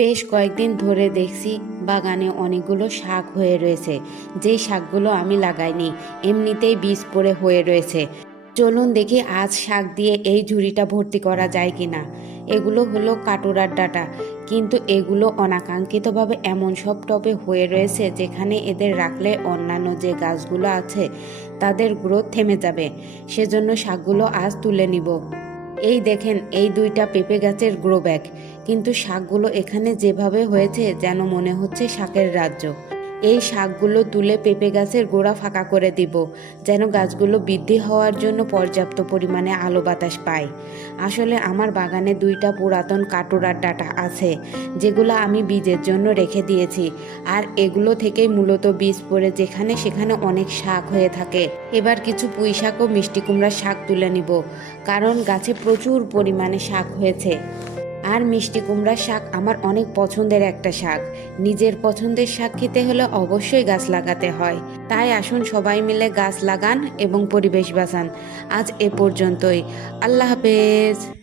বেশ কয়েকদিন ধরে দেখছি বাগানে অনেকগুলো শাক হয়ে রয়েছে। যেই শাকগুলো আমি লাগাইনি, এমনিতেই বীজ পড়ে হয়ে রয়েছে। চলুন দেখি আজ শাক দিয়ে এই ঝুড়িটা ভর্তি করা যায় কিনা। এগুলো হলো কাটোরার ডাটা, কিন্তু এগুলো অনাকাঙ্ক্ষিতভাবে এমন সব টবে হয়ে রয়েছে যেখানে এদের রাখলে অন্যান্য যে গাছগুলো আছে, তাদের গ্রোথ থেমে যাবে। সেজন্য শাকগুলো আজ তুলে নিব। এই দেখেন, এই দুইটা পেঁপে গাছের গ্রো ব্যাগ। কিন্তু শাকগুলো এখানে যেভাবে হয়েছে, যেন মনে হচ্ছে শাকের রাজ্য। এই শাকগুলো তুলে পেঁপে গাছের গোড়া ফাঁকা করে দিব, যেন গাছগুলো বৃদ্ধি হওয়ার জন্য পর্যাপ্ত পরিমাণে আলো বাতাস পায়। আসলে আমার বাগানে দুইটা পুরাতন কাটোরার ডাটা আছে, যেগুলো আমি বীজের জন্য রেখে দিয়েছি, আর এগুলো থেকেই মূলত বীজ পড়ে যেখানে সেখানে অনেক শাক হয়ে থাকে। এবার কিছু পুঁই শাক ও মিষ্টি কুমড়ার শাক তুলে নিব, কারণ গাছে প্রচুর পরিমাণে শাক হয়েছে। আর মিষ্টি কুমড়ার শাক আমার অনেক পছন্দের একটা শাক। নিজের পছন্দের শাক খেতে হলে অবশ্যই গাছ লাগাতে হয়। তাই আসুন সবাই মিলে গাছ লাগান এবং পরিবেশ বাঁচান। আজ এ পর্যন্তই। আল্লাহ হাফেজ।